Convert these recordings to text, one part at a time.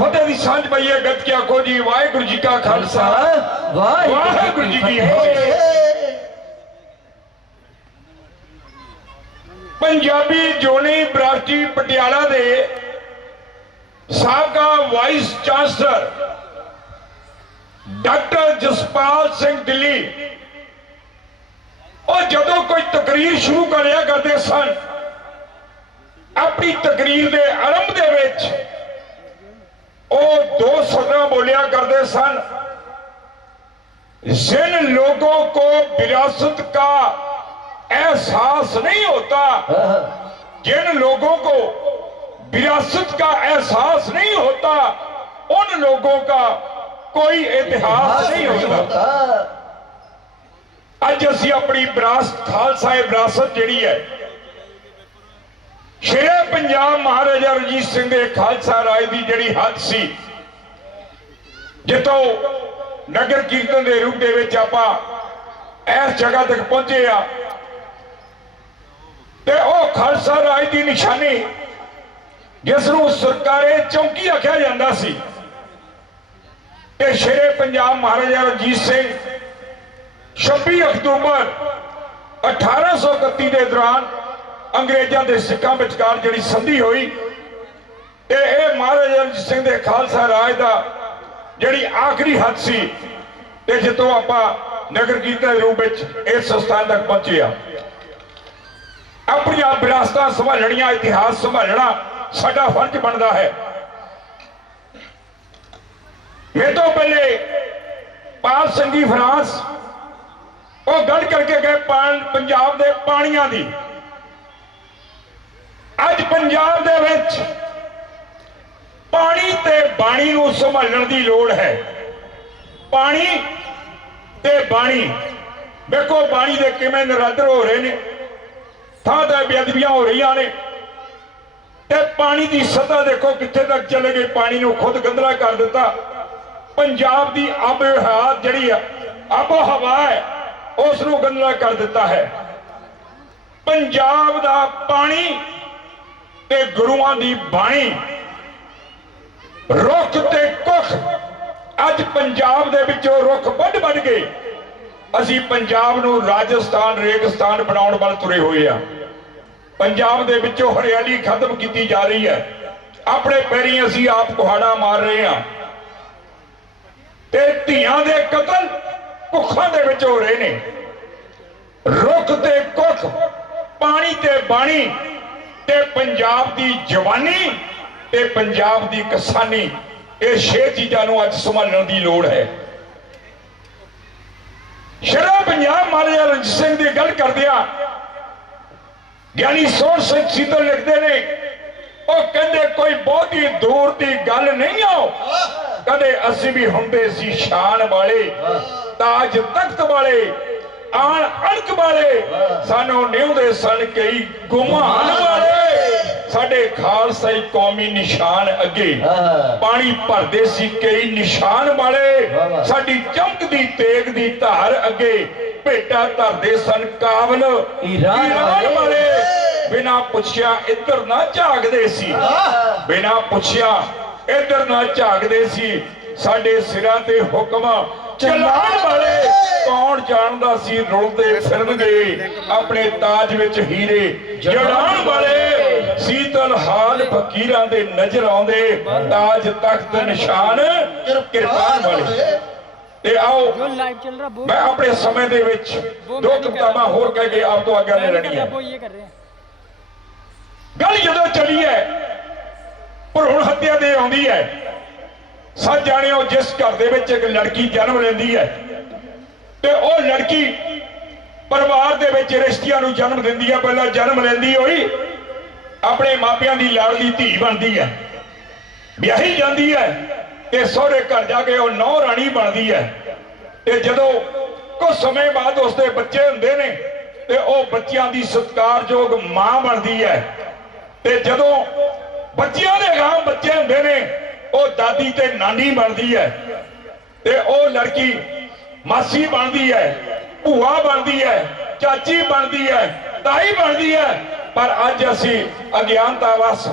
ਫਤਿਹ ਦੀ ਸਾਂਝ ਪਈਏ ਗੱਤ ਕੀ ਆਖੋ ਜੀ ਵਾਹਿਗੁਰੂ ਜੀ ਕਾ ਖਾਲਸਾ ਵਾਹਿਗੁਰੂ ਜੀ ਕੀ ਫਤਿਹ ਪੰਜਾਬੀ ਜੋਨੀ ਬਰਾਸਟੀ ਪਟਿਆਲਾ ਦੇ ਸਾਬਕਾ vice chancellor doctor Jaspal Singh Delhi ਉਹ ਜਦੋਂ ਕੋਈ ਤਕਰੀਰ ਸ਼ੁਰੂ ਕਰਿਆ ਕਰਦੇ ਸਨ ਆਪਣੀ ਤਕਰੀਰ ਦੇ ਆਰੰਭ ਦੇ ਵਿੱਚ ਉਹ ਦੋ ਸਤਰਾਂ ਬੋਲਿਆ ਕਰਦੇ ਸਨ जिन लोगों को विरासत का एहसास नहीं होता जिन लोगों को विरासत का एहसास नहीं होता उन लोगों का कोई इतिहास नहीं होता ਅੱਜ ਅਸੀਂ ਆਪਣੀ ਵਿਰਾਸਤ ਖਾਲਸਾ ਇਹ ਵਿਰਾਸਤ ਜਿਹੜੀ ਹੈ ਸ਼ੇਰੇ ਪੰਜਾਬ ਮਹਾਰਾਜਾ ਰਣਜੀਤ ਸਿੰਘ ਦੇ ਖਾਲਸਾ ਰਾਜ ਦੀ ਜਿਹੜੀ ਹੱਦ ਸੀ, ਜਿੱਥੋਂ ਨਗਰ ਕੀਰਤਨ ਦੇ ਰੂਪ ਦੇ ਵਿੱਚ ਆਪਾਂ ਇਸ ਜਗ੍ਹਾ ਤੱਕ ਪਹੁੰਚੇ ਆ, ਤੇ ਉਹ ਖਾਲਸਾ ਰਾਜ ਦੀ ਨਿਸ਼ਾਨੀ ਜਿਸ ਨੂੰ ਸਰਕਾਰੇ ਚੌਂਕੀ ਆਖਿਆ ਜਾਂਦਾ ਸੀ, ਤੇ ਸ਼ੇਰੇ ਪੰਜਾਬ ਮਹਾਰਾਜਾ ਰਣਜੀਤ ਸਿੰਘ 26 ਅਕਤੂਬਰ 1831 ਦੇ ਦੌਰਾਨ ਅੰਗਰੇਜ਼ਾਂ ਦੇ ਸਿੱਖਾਂ ਵਿਚਕਾਰ ਜਿਹੜੀ ਸੰਧੀ ਹੋਈ ਤੇ ਇਹ ਮਹਾਰਾਜਾ ਰਣਜੀਤ ਸਿੰਘ ਦੇ ਖਾਲਸਾ ਰਾਜ ਦਾ ਜਿਹੜੀ ਆਖਰੀ ਹੱਦ ਸੀ ਤੇ ਜਿੱਥੋਂ ਆਪਾਂ ਨਗਰ ਕੀਰਤਨ ਦੇ ਰੂਪ ਵਿੱਚ ਇਸ ਸਥਾਨ ਤੱਕ ਪਹੁੰਚੇ ਆ। ਆਪਣੀਆਂ ਵਿਰਾਸਤਾਂ ਸੰਭਾਲਣੀਆਂ, ਇਤਿਹਾਸ ਸੰਭਾਲਣਾ ਸਾਡਾ ਫਰਜ਼ ਬਣਦਾ ਹੈ। ਇਹ ਤੋਂ ਪਹਿਲੇ ਪਾਲ ਸੰਗੀ ਫਰਾਂਸ, ਉਹ ਗੱਲ ਕਰਕੇ ਗਏ ਪੰਜਾਬ ਦੇ ਪਾਣੀਆਂ ਦੀ। ਅੱਜ ਪੰਜਾਬ ਦੇ ਵਿੱਚ ਪਾਣੀ ਤੇ ਬਾਣੀ ਨੂੰ ਸੰਭਾਲਣ ਦੀ ਲੋੜ ਹੈ। ਪਾਣੀ ਤੇ ਬਾਣੀ। ਵੇਖੋ, ਬਾਣੀ ਦੇ ਕਿਵੇਂ ਨਰਾਦਰ ਹੋ ਰਹੇ ਨੇ। ਥਾਂ ਤੇ ਬੇਅਦਬੀਆਂ ਹੋ ਰਹੀਆਂ ਨੇ। ਤੇ ਪਾਣੀ ਦੀ ਸਤ੍ਹਾ ਦੇਖੋ ਕਿੱਥੇ ਤੱਕ ਚਲੇ ਗਈ। ਪਾਣੀ ਨੂੰ ਖੁਦ ਗੰਦਲਾ ਕਰ ਦਿੱਤਾ। ਪੰਜਾਬ ਦੀ ਆਬ ਹਵਾ ਜਿਹੜੀ ਆ ਆਬੋ ਹਵਾ ਹੈ ਉਸ ਨੂੰ ਗੰਦਲਾ ਕਰ ਦਿੱਤਾ ਹੈ। ਪੰਜਾਬ ਦਾ ਪਾਣੀ ਤੇ ਗੁਰੂਆਂ ਦੀ ਬਾਣੀ। ਰੁੱਖ ਤੇ ਕੁੱਖ। ਅੱਜ ਪੰਜਾਬ ਦੇ ਵਿੱਚੋਂ ਰੁੱਖ ਵੱਢ ਵੱਢ ਗਏ ਅਸੀਂ ਪੰਜਾਬ ਨੂੰ ਰਾਜਸਥਾਨ ਰੇਗਿਸਤਾਨ ਬਣਾਉਣ ਵੱਲ ਤੁਰੇ ਹੋਏ ਆ। ਪੰਜਾਬ ਦੇ ਵਿੱਚੋਂ ਹਰਿਆਲੀ ਖਤਮ ਕੀਤੀ ਜਾ ਰਹੀ ਹੈ। ਆਪਣੇ ਪੈਰੀਂ ਅਸੀਂ ਆਪ ਕੁਹਾੜਾ ਮਾਰ ਰਹੇ ਆ ਤੇ ਧੀਆਂ ਦੇ ਕਤਲ ਕੁੱਖਾਂ ਦੇ ਵਿੱਚ ਹੋ ਰਹੇ ਨੇ। ਰੁੱਖ ਤੇ ਕੁੱਖ, ਪਾਣੀ ਤੇ ਬਾਣੀ ਤੇ ਪੰਜਾਬ ਦੀ ਜਵਾਨੀ ਤੇ ਪੰਜਾਬ ਦੀ ਕਿਸਾਨੀ, ਇਹ ਛੇ ਚੀਜ਼ਾਂ ਨੂੰ ਅੱਜ ਸੰਭਾਲਣ ਦੀ ਲੋੜ ਹੈ। ਸ਼ਰਾ ਪੰਜਾਬ ਮਹਾਰਾਜਾ ਰਣਜੀਤ ਸਿੰਘ ਦੀ ਗੱਲ ਕਰਦੇ ਗਿਆਨੀ ਸੋਹਣ ਸਿੰਘ ਸੀਤਲ ਲਿਖਦੇ ਨੇ, ਉਹ ਕਹਿੰਦੇ ਕੋਈ ਬਹੁਤੀ ਦੂਰ ਦੀ ਗੱਲ ਨਹੀਂ ਆ। ਕਦੇ ਅਸੀਂ ਵੀ ਹੁੰਦੇ ਸੀ ਸ਼ਾਨ ਵਾਲੇ, ਤਾਜ ਤਖਤ ਵਾਲੇ ਆਣ ਅਣਕ ਵਾਲੇ ਸਾਨੂੰ ਨਿਉਂਦੇ ਸਨ ਕਈ ਗੁਮਾਨ ਵਾਲੇ। ਸਾਡੇ ਖਾਲਸਾਈ ਕੌਮੀ ਨਿਸ਼ਾਨ ਅੱਗੇ ਪਾਣੀ ਭਰਦੇ ਸੀ ਕਈ ਨਿਸ਼ਾਨ ਵਾਲੇ। ਸਾਡੀ ਚਮਕਦੀ ਤੇਗ ਦੀ ਧਾਰ ਅੱਗੇ ਭੇਟਾ ਧਰਦੇ ਸਨ ਕਾਬਲ ਈਰਾਨ ਵਾਲੇ। ਬਿਨਾ ਪੁੱਛਿਆ ਇੱਧਰ ਨਾ ਝਾਕਦੇ ਸੀ। ਬਿਨਾ ਪੁੱਛਿਆ ਇੱਧਰ ਨਾ ਝਾਕਦੇ ਸੀ। ਸਾਡੇ ਸਿਰਾਂ ਤੇ ਹੁਕਮ ਚਲਾਉਣ ਵਾਲੇ। ਕੌਣ ਜਾਣਦਾ ਸੀ ਰੁਲਦੇ ਫਿਰਨਗੇ ਆਪਣੇ ਤਾਜ ਵਿੱਚ ਹੀਰੇ। ਜੜਾਉਣ ਵਾਲੇ। ਸੀਤਲ ਹਾਲ ਫਕੀਰਾਂ ਦੇ ਨਜ਼ਰ ਆਉਂਦੇ। ਤਾਜ ਤਖਤ ਨਿਸ਼ਾਨ ਕਿਰਪਾਨ ਵਾਲੇ। ਤੇ ਆਓ ਮੈਂ ਆਪਣੇ ਸਮੇਂ ਦੇ ਵਿੱਚ ਦੋ ਕਿਤਾਬਾਂ ਹੋਰ ਕਹਿ ਕੇ ਆਪ ਤੋਂ ਅੱਗੇ ਲੈ ਲੈਣੀਆਂ ਗੱਲ ਜਦੋਂ ਚਲੀ ਹੈ ਪਰ ਹੁਣ ਹੱਤਿਆ ਦੇ ਆਉਂਦੀ ਹੈ। ਸਭ ਜਾਣਿਓ, ਜਿਸ ਘਰ ਦੇ ਵਿੱਚ ਇੱਕ ਲੜਕੀ ਜਨਮ ਲੈਂਦੀ ਹੈ ਤੇ ਉਹ ਲੜਕੀ ਪਰਿਵਾਰ ਦੇ ਵਿੱਚ ਰਿਸ਼ਤਿਆਂ ਨੂੰ ਜਨਮ ਦਿੰਦੀ ਹੈ, ਪਹਿਲਾਂ ਜਨਮ ਲੈਂਦੀ ਹੋਈ ਆਪਣੇ ਮਾਪਿਆਂ ਦੀ ਲਾਡਲੀ ਧੀ ਬਣਦੀ ਹੈ। ਵਿਆਹੀ ਜਾਂਦੀ ਹੈ ਤੇ ਸਹੁਰੇ ਘਰ ਜਾ ਕੇ ਉਹ ਨੌ ਰਾਣੀ ਬਣਦੀ ਹੈ। ਤੇ ਜਦੋਂ ਕੁਝ ਸਮੇਂ ਬਾਅਦ ਉਸਦੇ ਬੱਚੇ ਹੁੰਦੇ ਨੇ ਤੇ ਉਹ ਬੱਚਿਆਂ ਦੀ ਸਤਿਕਾਰਯੋਗ ਮਾਂ ਬਣਦੀ ਹੈ। ਤੇ ਜਦੋਂ ਬੱਚਿਆਂ ਦੇ ਗਾਂ ਬੱਚੇ ਹੁੰਦੇ ਨੇ ਉਹ ਦਾਦੀ ਤੇ ਨਾਨੀ ਬਣਦੀ ਹੈ ਤੇ ਉਹ ਲੜਕੀ ਮਾਸੀ ਬਣਦੀ ਹੈ, ਭੂਆ ਬਣਦੀ ਹੈ, ਚਾਚੀ ਬਣਦੀ ਹੈ, ਤਾਈ ਬਣਦੀ ਹੈ। ਪਰ ਅੱਜ ਅਸੀਂ ਅਗਿਆਨਤਾ ਵਸ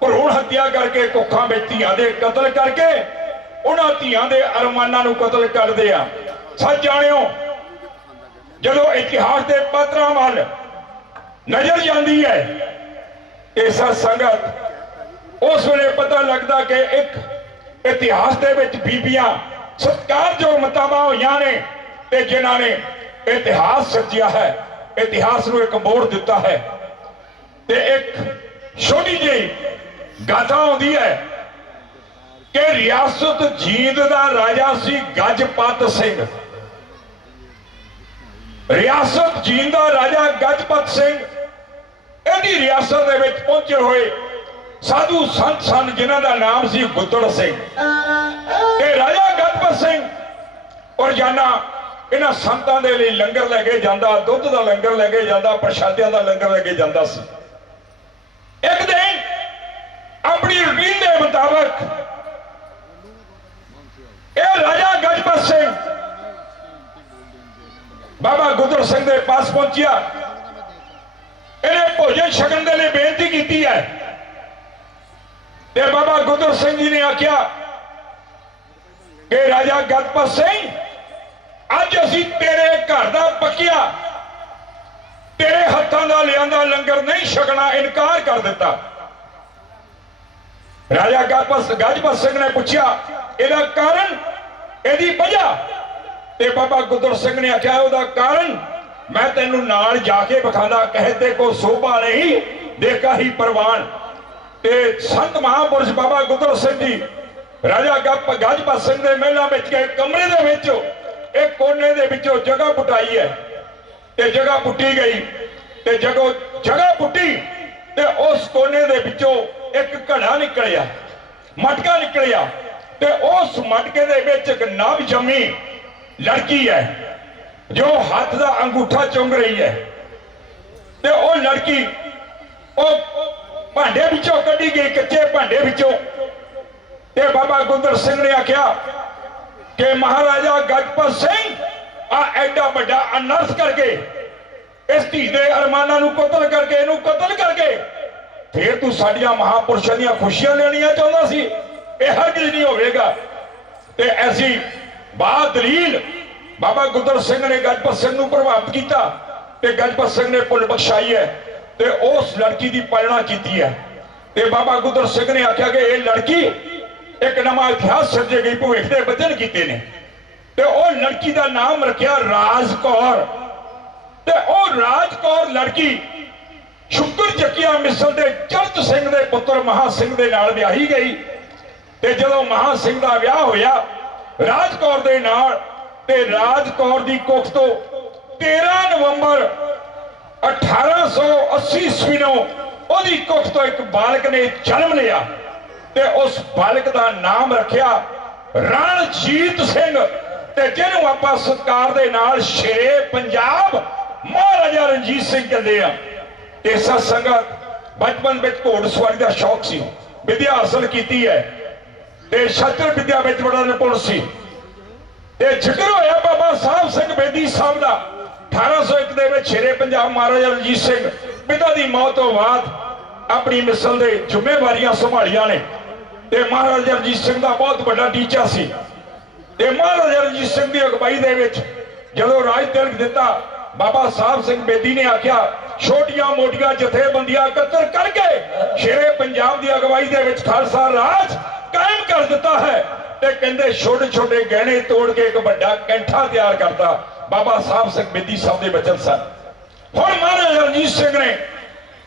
ਭਰੂਣ ਹੱਤਿਆ ਕਰਕੇ ਕੁੱਖਾਂ ਵਿੱਚ ਧੀਆਂ ਦੇ ਕਤਲ ਕਰਕੇ ਉਹਨਾਂ ਧੀਆਂ ਦੇ ਅਰਮਾਨਾਂ ਨੂੰ ਕਤਲ ਕਰਦੇ ਆ ਸੱਚ ਜਾਣਿਓ, ਜਦੋਂ ਇਤਿਹਾਸ ਦੇ ਪਾਤਰਾਂ ਵੱਲ ਨਜ਼ਰ ਜਾਂਦੀ ਹੈ, ਇਹ ਸਤ ਸੰਗਤ ਉਸ ਵੇਲੇ ਪਤਾ ਲੱਗਦਾ ਕਿ ਇੱਕ ਇਤਿਹਾਸ ਦੇ ਵਿੱਚ ਬੀਬੀਆਂ ਸਤਿਕਾਰਯੋਗ ਮਤਾਵਾਂ ਹੋਈਆਂ ਨੇ ਤੇ ਜਿਨ੍ਹਾਂ ਨੇ ਇਤਿਹਾਸ ਸੱਜਿਆ ਹੈ, ਇਤਿਹਾਸ ਨੂੰ ਇੱਕ ਮੋੜ ਦਿੱਤਾ ਹੈ। ਤੇ ਇੱਕ ਛੋਟੀ ਜਿਹੀ ਗਾਥਾ ਆਉਂਦੀ ਹੈ ਕਿ ਰਿਆਸਤ ਜੀਂਦ ਦਾ ਰਾਜਾ ਸੀ ਗੱਜਪਤ ਸਿੰਘ। ਰਿਆਸਤ ਜੀਂਦ ਦਾ ਰਾਜਾ ਗੱਜਪਤ ਸਿੰਘ। ਇਹਦੀ ਰਿਆਸਤ ਦੇ ਵਿੱਚ ਪਹੁੰਚੇ ਹੋਏ ਸਾਧੂ ਸੰਤ ਸਨ ਜਿਨ੍ਹਾਂ ਦਾ ਨਾਮ ਸੀ ਗੁੱਤੜ ਸਿੰਘ। ਤੇ ਰਾਜਾ ਗੱਜਪਤ ਸਿੰਘ ਰੋਜ਼ਾਨਾ ਇਹਨਾਂ ਸੰਤਾਂ ਦੇ ਲਈ ਲੰਗਰ ਲੈ ਕੇ ਜਾਂਦਾ, ਦੁੱਧ ਦਾ ਲੰਗਰ ਲੈ ਕੇ ਜਾਂਦਾ, ਪ੍ਰਸ਼ਾਦਿਆਂ ਦਾ ਲੰਗਰ ਲੈ ਕੇ ਜਾਂਦਾ ਸੀ। ਇੱਕ ਦਿਨ ਆਪਣੀ ਰੁਟੀਨ ਦੇ ਮੁਤਾਬਕ ਇਹ ਰਾਜਾ ਗਜਪਤ ਸਿੰਘ ਬਾਬਾ ਗੁੱਦਰ ਸਿੰਘ ਦੇ ਪਾਸ ਪਹੁੰਚਿਆ। ਇਹਨੇ ਭੋਜਨ ਛਕਣ ਦੇ ਲਈ ਬੇਨਤੀ ਕੀਤੀ ਹੈ। ਤੇ ਬਾਬਾ ਗੁੱਦਰ ਸਿੰਘ ਜੀ ਨੇ ਆਖਿਆ ਕਿ ਰਾਜਾ ਗੱਜਪਤ ਸਿੰਘ, ਅੱਜ ਅਸੀਂ ਤੇਰੇ ਘਰ ਦਾ ਪੱਕਿਆ। ਤੇਰੇ ਹੱਥਾਂ ਦਾ ਲਿਆਂਦਾ ਲੰਗਰ ਨਹੀਂ ਛਕਣਾ, ਇਨਕਾਰ ਕਰ ਦਿੱਤਾ। ਰਾਜਾ ਗੱਜਪਤ ਗਜਪਤ ਸਿੰਘ ਨੇ ਪੁੱਛਿਆ, ਇਹਦਾ ਕਾਰਨ, ਇਹਦੀ ਵਜ੍ਹਾ? ਤੇ ਬਾਬਾ ਗੁੱਦਰ ਸਿੰਘ ਨੇ ਆਖਿਆ, ਉਹਦਾ ਕਾਰਨ ਮੈਂ ਤੈਨੂੰ ਨਾਲ ਜਾ ਕੇ ਵਿਖਾਦਾ ਕਹਤੇ ਕੋ ਸੋਭਾ ਨਹੀਂ, ਦੇਖਾ ਹੀ ਪ੍ਰਵਾਨ। ਤੇ ਸੰਤ ਮਹਾਪੁਰਸ਼ ਬਾਬਾ ਗੁੱਦਰ ਸਿੰਘ ਜੀ, ਰਾਜਾ ਗੱਜਪਤ ਸਿੰਘ ਦੇ ਮਹਿਲਾਂ ਵਿੱਚ ਗਏ, ਕਮਰੇ ਦੇ ਵਿੱਚ ਇੱਕ ਕੋਨੇ ਦੇ ਵਿੱਚੋਂ ਜਗ੍ਹਾ ਪੁਟਾਈ ਹੈ। ਤੇ ਜਗ੍ਹਾ ਪੁੱਟੀ ਗਈ, ਤੇ ਜਦੋਂ ਜਗ੍ਹਾ ਪੁੱਟੀ, ਤੇ ਉਸ ਕੋਨੇ ਦੇ ਵਿੱਚੋਂ ਇੱਕ ਘੜਾ ਨਿਕਲਿਆ, ਮਟਕਾ ਨਿਕਲਿਆ, ਤੇ ਉਸ ਮਟਕੇ ਦੇ ਵਿੱਚ ਇੱਕ ਨਵ ਜੰਮੀ ਲੜਕੀ ਹੈ, ਜੋ ਹੱਥ ਦਾ ਅੰਗੂਠਾ ਚੁੰਗ ਰਹੀ ਹੈ। ਤੇ ਉਹ ਲੜਕੀ, ਉਹ ਭਾਂਡੇ ਵਿੱਚੋਂ ਕੱਢੀ ਗਈ, ਕੱਚੇ ਭਾਂਡੇ ਵਿੱਚੋਂ। ਤੇ ਬਾਬਾ ਗੁੰਦਰ ਸਿੰਘ ਨੇ ਆਖਿਆ ਕਿ ਮਹਾਰਾਜਾ ਗੱਜਪਤ ਸਿੰਘ ਆ ਐਡਾ ਵੱਡਾ ਅਨਰਥ ਕਰਕੇ, ਇਸ ਧੀ ਦੇ ਅਰਮਾਨਾਂ ਨੂੰ ਕਤਲ ਕਰਕੇ, ਇਹਨੂੰ ਕਤਲ ਕਰਕੇ, ਫੇਰ ਤੂੰ ਸਾਡੀਆਂ ਮਹਾਪੁਰਸ਼ਾਂ ਦੀਆਂ ਖੁਸ਼ੀਆਂ ਲੈਣੀਆਂ ਚਾਹੁੰਦਾ ਸੀ। ਇਹ ਹਰਗਿਜ਼ ਨਹੀਂ ਹੋਵੇਗਾ। ਤੇ ਐਸੀ ਬਾਤ ਦਲੀਲ ਬਾਬਾ ਗੁੱਦਰ ਸਿੰਘ ਨੇ ਗੱਜਪਤ ਸਿੰਘ ਨੂੰ ਪ੍ਰਭਾਵਿਤ ਕੀਤਾ। ਤੇ ਗੱਜਪਤ ਸਿੰਘ ਨੇ ਭੁੱਲ ਬਖਸ਼ਾਈ ਹੈ। ਤੇ ਉਸ ਲੜਕੀ ਦੀ ਪਾਲਣਾ ਕੀਤੀ ਹੈ। ਤੇ ਬਾਬਾ ਗੁਦਰ ਸਿੰਘ ਨੇ ਆਖਿਆ ਕਿ ਇਹ ਲੜਕੀ ਇੱਕ ਨਵਾਂ ਇਤਿਹਾਸ ਸਿਰਜੇਗੀ ਭਵਿੱਖ ਦੇ ਵਚਨ ਕੀਤੇ ਨੇ। ਤੇ ਉਹ ਲੜਕੀ ਦਾ ਨਾਮ ਰੱਖਿਆ ਰਾਜ ਕੌਰ। ਤੇ ਉਹ ਰਾਜ ਕੌਰ ਲੜਕੀ ਸ਼ੁਕਰ ਚੱਕਿਆ ਮਿਸਲ ਦੇ ਚਰਤ ਸਿੰਘ ਦੇ ਪੁੱਤਰ ਮਹਾ ਸਿੰਘ ਦੇ ਨਾਲ ਵਿਆਹੀ ਗਈ। ਤੇ ਜਦੋਂ ਮਹਾ ਸਿੰਘ ਦਾ ਵਿਆਹ ਹੋਇਆ, ਰਾਜ ਕੌਰ ਦੇ ਨਾਲ ਤੇ ਰਾਜ ਕੌਰ ਦੀ ਕੁੱਖ ਤੋਂ 13 ਨਵੰਬਰ 1880 ਈਸਵੀ ਨੂੰ ਉਹਦੀ ਕੁੱਖ ਤੋਂ ਇੱਕ ਬਾਲਕ ਨੇ ਜਨਮ ਲਿਆ ਤੇ ਉਸ ਬਾਲਕ ਦਾ ਨਾਮ ਰੱਖਿਆ ਰਣਜੀਤ ਸਿੰਘ ਤੇ ਜਿਹਨੂੰ ਆਪਾਂ ਸਤਕਾਰ ਦੇ ਨਾਲ ਸ਼ੇਰੇ ਪੰਜਾਬ ਮਹਾਰਾਜਾ ਰਣਜੀਤ ਸਿੰਘ ਕਹਿੰਦੇ ਆ। ਤੇ ਸਤ ਸੰਗਤ ਬਚਪਨ ਵਿੱਚ ਘੋੜ ਸਵਾਰੀ ਦਾ ਸ਼ੌਕ ਸੀ, ਵਿਦਿਆ ਹਾਸਲ ਕੀਤੀ ਹੈ ਤੇ ਸ਼ਸਤਰ ਵਿਦਿਆ ਵਿੱਚ ਬੜਾ ਨਿਪੁੰਨ ਸੀ। ਤੇ ਜ਼ਿਕਰ ਹੋਇਆ ਬਾਬਾ ਸਾਹਿਬ ਸਿੰਘ ਬੇਦੀ ਸਾਹਿਬ ਦਾ 1801 ਦੇ ਵਿੱਚ ਸ਼ੇਰੇ ਪੰਜਾਬ ਮਹਾਰਾਜਾ ਰਣਜੀਤ ਸਿੰਘ, ਪਿਤਾ ਦੀ ਮੌਤ ਤੋਂ ਬਾਅਦ ਆਪਣੀ ਮਿਸਲ ਦੇ ਜ਼ਿੰਮੇਵਾਰੀਆਂ ਸੰਭਾਲੀਆਂ ਨੇ। ਤੇ ਮਹਾਰਾਜਾ ਰਣਜੀਤ ਸਿੰਘ ਦਾ ਬਹੁਤ ਵੱਡਾ ਟੀਚਾ ਸੀ। ਤੇ ਮਹਾਰਾਜਾ ਰਣਜੀਤ ਸਿੰਘ ਦੀ ਅਗਵਾਈ ਦੇ ਵਿੱਚ ਜਦੋਂ ਰਾਜ ਤਿਲਕ ਦਿੱਤਾ, ਬਾਬਾ ਸਾਹਿਬ ਸਿੰਘ ਬੇਦੀ ਨੇ ਆਖਿਆ, ਛੋਟੀਆਂ ਮੋਟੀਆਂ ਜਥੇਬੰਦੀਆਂ ਇਕੱਤਰ ਕਰਕੇ ਸ਼ੇਰੇ ਪੰਜਾਬ ਦੀ ਅਗਵਾਈ ਦੇ ਵਿੱਚ ਖਾਲਸਾ ਰਾਜ ਕਾਇਮ ਕਰ ਦਿੱਤਾ ਹੈ। ਤੇ ਕਹਿੰਦੇ ਛੋਟੇ ਛੋਟੇ ਗਹਿਣੇ ਤੋੜ ਕੇ ਇੱਕ ਵੱਡਾ ਕੈਂਠਾ ਤਿਆਰ ਕਰਤਾ। ਬਾਬਾ ਸਾਹਿਬ ਸਿੰਘ ਬੇਦੀ ਸਾਹਿਬ ਦੇ ਬਚਨ ਸਨ। ਹੁਣ ਮਹਾਰਾਜਾ ਰਣਜੀਤ ਸਿੰਘ ਨੇ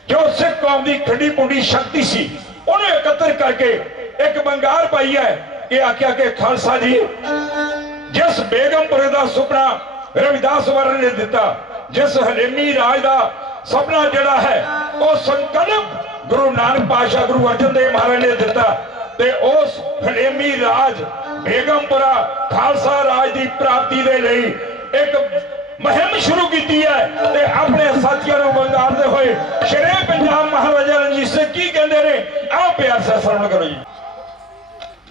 ਜੋ ਸਿੱਖ ਕੌਮ ਦੀ ਖੰਡੀ ਪੁੰਡੀ ਸ਼ਕਤੀ ਸੀ, ਉਹਨੂੰ ਇਕੱਤਰ ਕਰਕੇ ਇੱਕ ਬੰਗਾਰ ਪਾਈ ਹੈ। ਕਿ ਆਖਿਆ ਕਿ ਖਾਲਸਾ ਜੀ, ਜਿਸ ਬੇਗਮਪੁਰੇ ਦਾ ਸੁਪਨਾ ਰਵਿਦਾਸ ਵਰਨ ਨੇ ਦਿੱਤਾ, ਜਿਸ ਹਲੇਮੀ ਰਾਜ ਦਾ ਸੁਪਨਾ ਜਿਹੜਾ ਹੈ, ਉਹ ਸੰਕਲਪ ਗੁਰੂ ਨਾਨਕ ਪਾਤਸ਼ਾਹ ਗੁਰੂ ਅਰਜਨ ਦੇਵ ਮਹਾਰਾਜ ਨੇ ਦਿੱਤਾ ਤੇ ਉਸ ਹਲੇਮੀ ਰਾਜ ਬੇਗਮਪੁਰਾ ਖਾਲਸਾ ਰਾਜ ਦੀ ਪ੍ਰਾਪਤੀ ਦੇ ਲਈ ਇੱਕ ਮੁਹਿੰਮ ਸ਼ੁਰੂ ਕੀਤੀ ਹੈ ਤੇ ਆਪਣੇ ਸਾਥੀਆਂ ਨੂੰ ਵੰਗਾਰਦੇ ਹੋਏ ਸ਼੍ਰੇ ਪੰਜਾਬ ਮਹਾਰਾਜਾ ਰਣਜੀਤ ਸਿੰਘ ਕੀ ਕਹਿੰਦੇ ਨੇ? ਆਓ ਪਿਆਰ ਸੇ ਸਰਵਣ ਕਰੋ ਜੀ।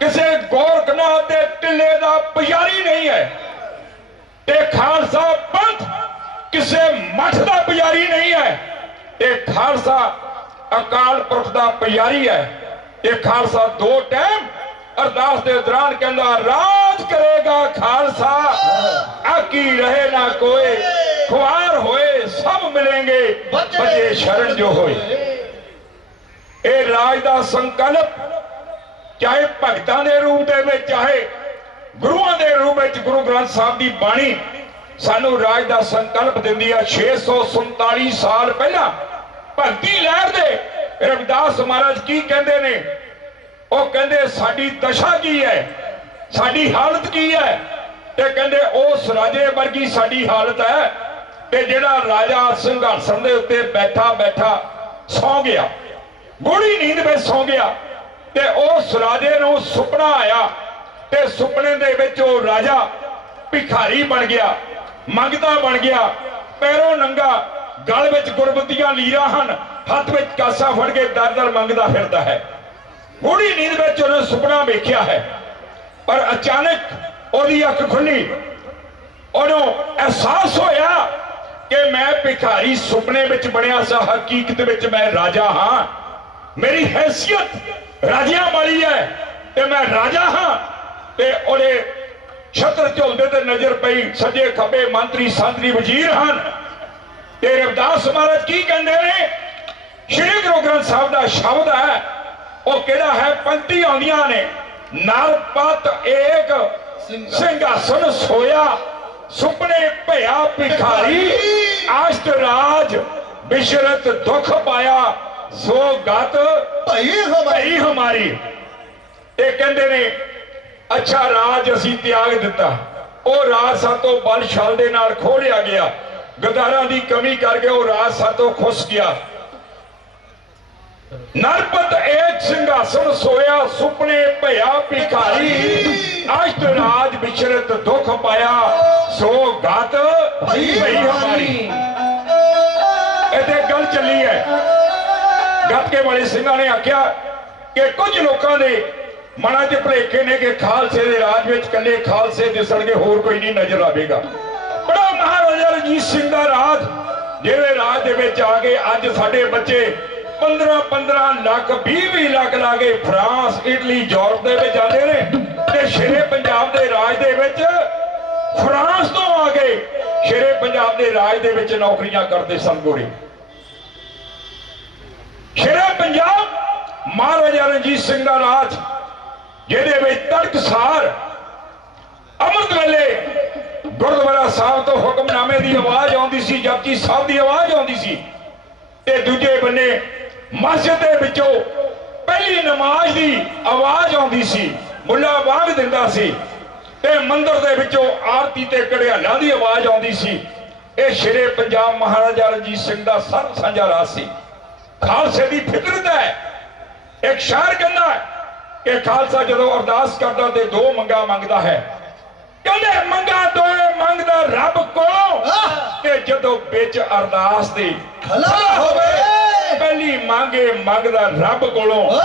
ਕਿਸੇ ਗੋਰਖਨਾ ਤੇ ਟਿੱਲੇ ਦਾ ਪੁਜਾਰੀ ਨਹੀਂ ਹੈ ਤੇ ਖਾਲਸਾ ਪੰਥ ਕਿਸੇ ਮੱਠ ਦਾ ਪੁਜਾਰੀ ਨਹੀਂ ਹੈ ਇਹ ਖਾਲਸਾ ਅਕਾਲ ਪੁਰਖ ਦਾ ਪੁਜਾਰੀ ਹੈ ਇਹ ਖਾਲਸਾ ਦੋ ਟਾਈਮ ਅਰਦਾਸ ਦੇ ਦੌਰਾਨ ਕਹਿੰਦਾ, ਰਾਜ ਕਰੇਗਾ ਖਾਲਸਾ। ਆਕੀ ਰਹੇ ਨਾ ਕੋਏ। ਖੁਆਰ ਹੋਏ, ਸਭ ਮਿਲेंगे ਬਚੇ ਸ਼ਰਨ ਜੋ ਹੋਏ। ਇਹ ਰਾਜ ਦਾ ਸੰਕਲਪ, ਚਾਹੇ ਭਗਤਾਂ ਦੇ ਰੂਪ ਦੇ ਵਿੱਚ, ਚਾਹੇ ਗੁਰੂਆਂ ਦੇ ਰੂਪ ਵਿੱਚ, ਗੁਰੂ ਗ੍ਰੰਥ ਸਾਹਿਬ ਦੀ ਬਾਣੀ ਸਾਨੂੰ ਰਾਜ ਦਾ ਸੰਕਲਪ ਦਿੰਦੀ ਆ। 647 ਸਾਲ ਪਹਿਲਾਂ ਭਗਤੀ ਲਹਿਰ ਦੇ ਰਵਿਦਾਸ ਮਹਾਰਾਜ ਕੀ ਕਹਿੰਦੇ ਨੇ? ਉਹ ਕਹਿੰਦੇ ਸਾਡੀ ਦਸ਼ਾ ਕੀ ਹੈ? ਸਾਡੀ ਹਾਲਤ ਕੀ ਹੈ? ਤੇ ਕਹਿੰਦੇ ਉਸ ਰਾਜੇ ਵਰਗੀ ਸਾਡੀ ਹਾਲਤ ਹੈ ਤੇ ਜਿਹੜਾ ਰਾਜਾ ਸਿੰਘਾਸਣ ਦੇ ਉੱਤੇ ਬੈਠਾ ਬੈਠਾ ਸੌ ਗਿਆ। ਗੂੜੀ ਨੀਂਦ ਵਿੱਚ ਸੌ ਗਿਆ ਤੇ ਉਸ ਰਾਜੇ ਨੂੰ ਸੁਪਨਾ ਆਇਆ ਤੇ ਸੁਪਨੇ ਦੇ ਵਿੱਚ ਉਹ ਰਾਜਾ ਭਿਖਾਰੀ ਬਣ ਗਿਆ ਮੰਗਦਾ ਬਣ ਗਿਆ, ਪੈਰੋਂ ਨੰਗਾ, ਗਲ ਵਿੱਚ ਗੁਰਬਤੀਆਂ ਲੀਰਾਂ ਹਨ, ਹੱਥ ਵਿੱਚ ਕਾਸਾ ਫੜ ਕੇ ਦਰ ਦਰ ਮੰਗਦਾ ਫਿਰਦਾ ਹੈ। ਗੂੜੀ ਨੀਂਦ ਵਿੱਚ ਉਹਨੇ ਸੁਪਨਾ ਵੇਖਿਆ ਹੈ, ਪਰ ਅਚਾਨਕ ਉਹਦੀ ਅੱਖ ਖੁੱਲੀ ਉਹਨੂੰ ਅਹਿਸਾਸ ਹੋਇਆ ਕਿ ਮੈਂ ਭਿਖਾਰੀ ਸੁਪਨੇ ਵਿੱਚ ਬਣਿਆ ਸਾਂ, ਹਕੀਕਤ ਵਿੱਚ ਮੈਂ ਰਾਜਾ ਹਾਂ। ਮੇਰੀ ਹੈਸੀਅਤ ਰਾਜਿਆਂ ਵਾਲੀ ਹੈ ਤੇ ਮੈਂ ਰਾਜਾ ਹਾਂ ਤੇ ਉਹਦੇ ਛਤਰ ਝੁਲਦੇ ਤੇ ਨਜ਼ਰ ਪਈ, ਸੱਜੇ ਖੱਬੇ ਮੰਤਰੀ ਸੰਤਰੀ ਵਜ਼ੀਰ ਹਨ। ਤੇ ਰਵਿਦਾਸ ਮਹਾਰਾਜ ਕੀ ਕਹਿੰਦੇ ਨੇ? ਸ਼੍ਰੀ ਗੁਰੂ ਗ੍ਰੰਥ ਸਾਹਿਬ ਦਾ ਸ਼ਬਦ ਹੈ ਉਹ ਕਿਹੜਾ ਹੈ? ਪੰਕਤੀ ਆਉਂਦੀਆਂ ਨੇ। ਨਰਪਤ ਏਕ ਸਿੰਘਾਸਨ ਸੋਇਆ ਸੁਪਨੇ ਭਇਆ ਭਿਖਾਰੀ ਆਸ਼ਟ ਰਾਜ ਬਿਸ਼ਰਤ ਦੁਖ ਪਾਇਆ ਸੋ ਗਤ ਭਈ ਹਮਾਰੀ। ਹਮਾਰੀ। ਇਹ ਕਹਿੰਦੇ ਨੇ ਅੱਛਾ ਰਾਜ ਅਸੀਂ ਤਿਆਗ ਦਿੱਤਾ। ਉਹ ਰਾਜ ਸਾਤੋਂ ਬਲਸ਼ਾਲ ਦੇ ਨਾਲ ਖੋਲਿਆ ਗਿਆ। ਗਦਾਰਾਂ ਦੀ ਕਮੀ ਕਰਕੇ ਉਹ ਰਾਜ ਸਾਤੋਂ ਖੁੱਸ ਗਿਆ। ਨਰਪਤ ਏਕ ਸਿੰਘਾਸਨ ਸੋਇਆ, ਸੁਪਨੇ ਭਇਆ ਭਿਖਾਰੀ। ਅਸ਼ਟ ਰਾਜ ਵਿਚਰਤ ਦੁਖ ਪਾਇਆ, ਸੋ ਗਤ ਭਈ ਹਮਾਰੀ। ਇੱਥੇ ਗੱਲ ਚੱਲੀ ਹੈ। ਗੱਤਕੇ ਵਾਲੇ ਸਿੰਘਾਂ ਨੇ ਆਖਿਆ ਕਿ ਕੁਝ ਲੋਕਾਂ ਦੇ ਮਨਾਂ 'ਚ ਭੁਲੇਖੇ ਨੇ ਕਿ ਖਾਲਸੇ ਦੇ ਰਾਜ ਵਿੱਚ ਕੱਲੇ ਖਾਲਸੇ ਦਿਸਣਗੇ, ਹੋਰ ਕੋਈ ਨਹੀਂ ਨਜ਼ਰ ਆਵੇਗਾ। ਬੜਾ ਮਹਾਰਾਜਾ ਰਣਜੀਤ ਸਿੰਘ ਦਾ ਰਾਜ, ਜਿਹੜੇ ਰਾਜ ਦੇ ਵਿੱਚ ਆ ਕੇ ਅੱਜ ਸਾਡੇ ਬੱਚੇ 15 15 ਲੱਖ 20 20 ਲੱਖ ਲਾ ਕੇ ਫਰਾਂਸ, ਇਟਲੀ, ਯੂਰਪ ਦੇ ਵਿੱਚ ਜਾਂਦੇ ਨੇ ਤੇ ਸ਼ੇਰੇ ਪੰਜਾਬ ਦੇ ਰਾਜ ਦੇ ਵਿੱਚ ਫਰਾਂਸ ਤੋਂ ਆ ਕੇ ਸ਼ੇਰੇ ਪੰਜਾਬ ਦੇ ਰਾਜ ਦੇ ਵਿੱਚ ਨੌਕਰੀਆਂ ਕਰਦੇ ਸਨ ਗੋਰੇ। ਸ਼ੇਰੇ ਪੰਜਾਬ ਮਹਾਰਾਜਾ ਰਣਜੀਤ ਸਿੰਘ ਦਾ ਰਾਜ, ਜਿਹਦੇ ਵਿੱਚ ਤੜਕਸਾਰ ਅੰਮ੍ਰਿਤ ਵੇਲੇ ਗੁਰਦੁਆਰਾ ਸਾਹਿਬ ਤੋਂ ਹੁਕਮਨਾਮੇ ਦੀ ਆਵਾਜ਼ ਆਉਂਦੀ ਸੀ, ਜਪਜੀ ਸਾਹਿਬ ਦੀ ਆਵਾਜ਼ ਆਉਂਦੀ ਸੀ ਤੇ ਦੂਜੇ ਬੰਨੇ ਮਸਜਿਦ ਦੇ ਵਿੱਚੋਂ ਪਹਿਲੀ ਨਮਾਜ਼ ਦੀ ਆਵਾਜ਼ ਆਉਂਦੀ ਸੀ ਮੁੱਲਾ ਬਾਗ ਦਿੰਦਾ ਸੀ ਤੇ ਮੰਦਿਰ ਦੇ ਵਿੱਚੋਂ ਆਰਤੀ ਤੇ ਕੜਿਆਲਾਂ ਦੀ ਆਵਾਜ਼ ਆਉਂਦੀ ਸੀ। ਇਹ ਸ਼ੇਰੇ ਪੰਜਾਬ ਮਹਾਰਾਜਾ ਰਣਜੀਤ ਸਿੰਘ ਦਾ ਸਰਬ ਸਾਂਝਾ ਰਾਜ ਸੀ। ਖਾਲਸੇ ਦੀ ਫਿਤਰਤ ਹੈ। ਇੱਕ ਸ਼ਾਇਰ ਕਹਿੰਦਾ ਹੈ ਕਿ ਖਾਲਸਾ ਜਦੋਂ ਅਰਦਾਸ ਕਰਦਾ ਤੇ ਦੋ ਮੰਗਾ ਮੰਗਦਾ ਹੈ। ਕਹਿੰਦੇ ਮੰਗਾ ਦੋਏ ਮੰਗਦਾ ਰੱਬ ਕੋਲੋਂ ਤੇ ਜਦੋਂ ਵਿੱਚ ਅਰਦਾਸ ਦੀ ਖਲਾ ਹੋਵੇ। ਪਹਿਲੀ ਮੰਗੇ ਮੰਗਦਾ ਰੱਬ ਕੋਲੋਂ।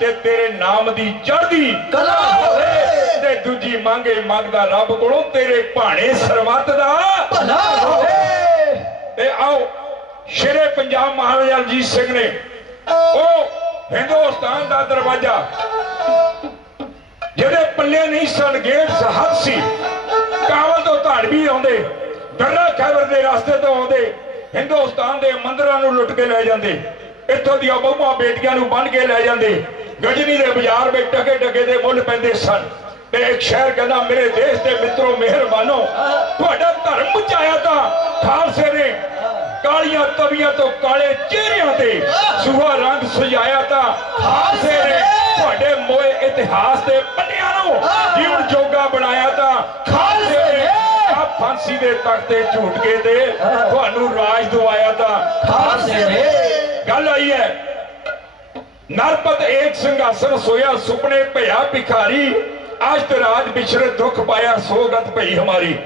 ਤੇ ਤੇਰੇ ਨਾਮ ਦੀ ਚੜ੍ਹਦੀ ਕਲਾ ਹੋਵੇ। ਤੇ ਦੂਜੀ ਮੰਗੇ ਮੰਗਦਾ ਰੱਬ ਕੋਲੋਂ ਤੇਰੇ ਭਾਣੇ ਸਰਬੱਤ ਦਾ ਭਲਾ ਹੋਵੇ ਤੇ ਆਓ ਸ਼ੇਰੇ ਪੰਜਾਬ ਮਹਾਰਾਜਾ ਰਣਜੀਤ ਸਿੰਘ ਨੇ ਉਹ ਹਿੰਦੁਸਤਾਨ ਦਾ ਦਰਵਾਜ਼ਾ ਜਿਹੜੇ ਪੱਲੇ ਨਹੀਂ ਸਨ ਗੇਟ ਸਰਹੱਦ ਸੀ ਕਾਬਲ ਤੋਂ ਧਾੜਵੀ ਆਉਂਦੇ ਦਰਰਾ ਖੈਬਰ ਦੇ ਰਸਤੇ ਤੋਂ ਆਉਂਦੇ ਹਿੰਦੁਸਤਾਨ ਦੇ ਮੰਦਰਾਂ ਨੂੰ ਲੁੱਟ ਕੇ ਲੈ ਜਾਂਦੇ। ਇੱਥੋਂ ਦੀਆਂ ਬਹੁਆਂ ਬੇਟੀਆਂ ਨੂੰ ਬੰਨ ਕੇ ਲੈ ਜਾਂਦੇ। ਗਜਨੀ ਦੇ ਬਾਜ਼ਾਰ ਵਿੱਚ ਟਕੇ ਟਕੇ ਦੇ ਮੁੱਲ ਪੈਂਦੇ ਸਨ। ਤੇ ਇੱਕ ਸ਼ਹਿਰ ਕਹਿੰਦਾ, ਮੇਰੇ ਦੇਸ਼ ਦੇ ਮਿੱਤਰੋ, ਮਿਹਰਬਾਨੋ, ਤੁਹਾਡਾ ਧਰਮ ਬਚਾਇਆ ਤਾਂ ਖਾਲਸੇ ਨੇ ਕਾਲੀਆਂ ਤਵੀਆਂ ਤੋਂ ਕਾਲੇ ਚਿਹਰਿਆਂ ਤੇ ਸੁਹਾ ਰੰਗ ਸਜਾਇਆ ਤਾਂ ਖਾਲਸੇ ਨੇ ਤੁਹਾਡੇ ਮੋਏ ਇਤਿਹਾਸ ਦੇ ਪੰਨਿਆਂ ਨੂੰ ਜੀਵਨ ਜੋਗਾ ਬਣਾਇਆ ਤਾਂ ਖਾਲਸੇ ਨੇ ਆ ਫਾਂਸੀ ਦੇ ਤਖਤ ਤੇ ਝੂਟ ਕੇ ਦੇ ਤੁਹਾਨੂੰ ਰਾਜ ਦਵਾਇਆ ਤਾਂ ਖਾਲਸੇ ਨੇ ਗੱਲ ਆਈ ਹੈ। ਨਰਪਤ ਏਕ ਸਿੰਘਾਸਨ ਸੋਇਆ ਸੁਪਨੇ ਭਇਆ ਭਿਖਾਰੀ। ਅੱਜ ਤੇ ਰਾਜ ਵਿਛੜੇ ਦੁੱਖ ਪਾਇਆ ਸੋਗਤ ਭਈ ਹਮਾਰੀ।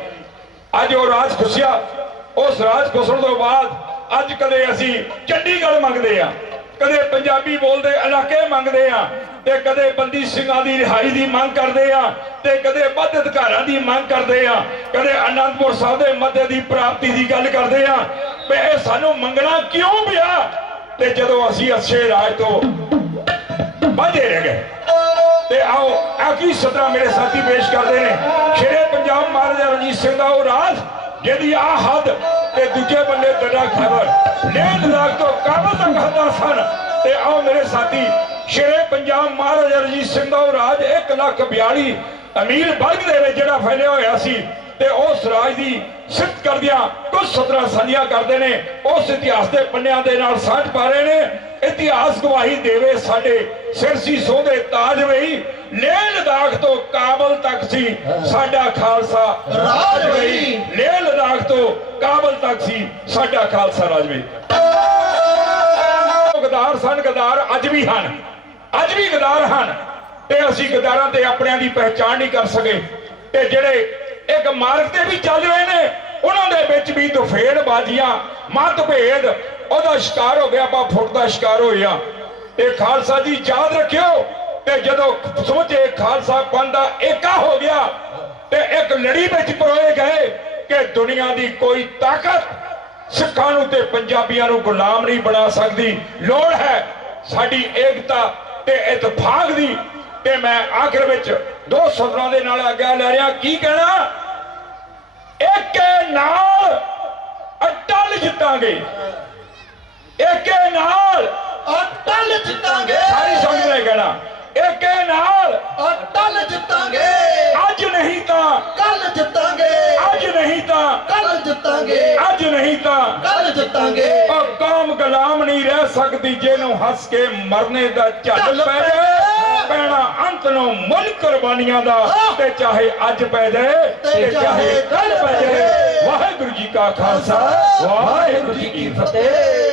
ਅੱਜ ਉਹ ਰਾਜ ਖੁੱਸਿਆ ਉਸ ਰਾਜ ਖੁੱਸਣ ਤੋਂ ਬਾਅਦ ਅੱਜ ਕਦੇ ਅਸੀਂ ਚੰਡੀਗੜ੍ਹ ਮੰਗਦੇ ਆ ਕਦੇ ਪੰਜਾਬੀ ਬੋਲਦੇ ਇਲਾਕੇ ਮੰਗਦੇ ਆ ਤੇ ਕਦੇ ਬੰਦੀ ਸਿੰਘਾਂ ਦੀ ਰਿਹਾਈ ਦੀ ਮੰਗ ਕਰਦੇ ਆ ਤੇ ਕਦੇ ਵੱਧ ਅਧਿਕਾਰਾਂ ਦੀ ਮੰਗ ਕਰਦੇ ਆ ਕਦੇ ਅਨੰਦਪੁਰ ਸਾਹਿਬ ਦੇ ਮੱਦੇ ਦੀ ਪ੍ਰਾਪਤੀ ਦੀ ਗੱਲ ਕਰਦੇ ਆ ਵੀ ਇਹ ਸਾਨੂੰ ਮੰਗਣਾ ਕਿਉਂ ਪਿਆ? ਤੇ ਜਦੋਂ ਅਸੀਂ ਅੱਛੇ ਰਾਜ ਤੋਂ ਬਾਝੇ ਰਹਿ ਗਏ, ਤੇ ਆਓ ਆਖੀ ਸਦਰਾ ਮੇਰੇ ਸਾਥੀ ਪੇਸ਼ ਕਰਦੇ ਨੇ। ਸ਼ੇਰੇ ਪੰਜਾਬ ਮਹਾਰਾਜਾ ਰਣਜੀਤ ਸਿੰਘ ਦਾ ਉਹ ਰਾਜ, ਜਿਹਦੀ ਆ ਹੱਦ ਤੇ ਦੂਜੇ ਬੰਨੇ ਦੜਾ ਖੈਬਰ ਲੇਹ ਲਦਾਖ ਤੋਂ ਕਾਬਲ ਤੱਕ ਹੱਦਾਂ ਸਨ। ਤੇ ਆਓ ਮੇਰੇ ਸਾਥੀ, ਸ਼ੇਰੇ ਪੰਜਾਬ ਮਹਾਰਾਜਾ ਰਣਜੀਤ ਸਿੰਘ ਦਾ ਉਹ ਰਾਜ 1 ਲੱਖ 42 ਅਮੀਰ ਵਰਗ ਦੇ ਵਿੱਚ ਜਿਹੜਾ ਫੈਲਿਆ ਹੋਇਆ ਸੀ ਤੇ ਉਸ ਰਾਜ ਦੀ ਸਿਫਤ ਕਰਦਿਆਂ ਕੁਝ ਸਤਰਾਂ ਸਾਂਝੀਆਂ ਕਰਦੇ ਨੇ। ਉਸ ਇਤਿਹਾਸ ਦੇ ਪੰਨਿਆਂ ਦੇ ਨਾਲ ਸਾਂਝ ਪਾ ਰਹੇ ਨੇ। ਇਤਿਹਾਸ ਗਵਾਹੀ ਦੇਵੇ ਸਾਡੇ ਸਿਰਸੀ ਸੋਹਦੇ ਤਾਜ ਵਈ ਲੇਹ ਲਦਾਖ ਤੋਂ ਕਾਬਲ ਤੱਕ ਸੀ ਸਾਡਾ ਖਾਲਸਾ ਰਾਜ ਵਈ। ਲੇਹ ਲਦਾਖ ਤੋਂ ਕਾਬਲ ਤੱਕ ਸੀ ਸਾਡਾ ਖਾਲਸਾ ਰਾਜ ਵਈ ਗਦਾਰ ਸਨ, ਗਦਾਰ ਅੱਜ ਵੀ ਹਨ। ਅੱਜ ਵੀ ਗਦਾਰ ਹਨ। ਤੇ ਅਸੀਂ ਗਦਾਰਾਂ ਤੇ ਆਪਣਿਆਂ ਦੀ ਪਹਿਚਾਣ ਨਹੀਂ ਕਰ ਸਕੇ। ਤੇ ਜਿਹੜੇ ਇੱਕ ਮਾਰਗ ਤੇ ਵੀ ਚੱਲ ਰਹੇ ਨੇ। ਉਹਨਾਂ ਦੇ ਵਿੱਚ ਵੀ ਦੁਫੇੜ ਬਾਜ਼ੀਆਂ ਮਤ ਉਹਦਾ ਸ਼ਿਕਾਰ ਹੋ ਗਿਆ, ਆਪਾਂ ਫੁੱਟ ਦਾ ਸ਼ਿਕਾਰ ਹੋਇਆ ਤੇ ਖਾਲਸਾ ਜੀ ਯਾਦ ਰੱਖਿਓ, ਤੇ ਜਦੋਂ ਸੋਚੇ ਖਾਲਸਾ ਪੰਥ ਦਾ ਏਕਾ ਹੋ ਗਿਆ, ਤੇ ਇੱਕ ਲੜੀ ਵਿੱਚ ਪਰੋਏ ਗਏ ਕਿ ਦੁਨੀਆ ਦੀ ਕੋਈ ਤਾਕਤ ਸਿੱਖਾਂ ਨੂੰ ਤੇ ਪੰਜਾਬੀਆਂ ਨੂੰ ਗੁਲਾਮ ਨਹੀਂ ਬਣਾ ਸਕਦੀ। ਲੋੜ ਹੈ ਸਾਡੀ ਏਕਤਾ ਤੇ ਇਤਫਾਕ ਦੀ ਤੇ ਮੈਂ ਆਖਰ ਵਿੱਚ ਦੋ ਸਦਰਾਂ ਦੇ ਨਾਲ ਆਗਿਆ ਲੈ ਰਿਹਾ ਕੀ ਕਹਿਣਾ? ਏਕੇ ਨਾਲ ਅਟਲ ਜਿੱਤਾਂਗੇ। ਏਕੇ ਨਾਲ ਅਟਲ ਜਿੱਤਾਂਗੇ। ਸਾਰੀ ਸੰਗਤ ਨੇ ਕਹਿਣਾ। ਏਕੇ ਨਾਲ ਅਟਲ ਜਿੱਤਾਂਗੇ। ਅੱਜ ਨਹੀਂ ਤਾਂ ਕੱਲ ਜਿੱਤਾਂਗੇ। ਅੱਜ ਨਹੀਂ ਤਾਂ ਕੱਲ ਜਿੱਤਾਂਗੇ। ਅੱਜ ਨਹੀਂ ਤਾਂ ਕੱਲ ਜਿੱਤਾਂਗੇ। ਉਹ ਕੌਮ ਗੁਲਾਮ ਨਹੀਂ ਰਹਿ ਸਕਦੀ ਜਿਹਨੂੰ ਹੱਸ ਕੇ ਮਰਨੇ ਦਾ ਝੱਲ ਪੈ ਜਾਏ। ਪੈਣਾ ਅੰਤ ਨੂੰ ਮੁੱਲ ਕੁਰਬਾਨੀਆਂ ਦਾ। ਤੇ ਚਾਹੇ ਅੱਜ ਪੈ ਜਾਏ ਤੇ ਚਾਹੇ ਕੱਲ ਪੈ ਜਾਏ। ਵਾਹਿਗੁਰੂ ਜੀ ਕਾ ਖਾਲਸਾ ਵਾਹਿਗੁਰੂ ਜੀ ਕੀ ਫਤਿਹ।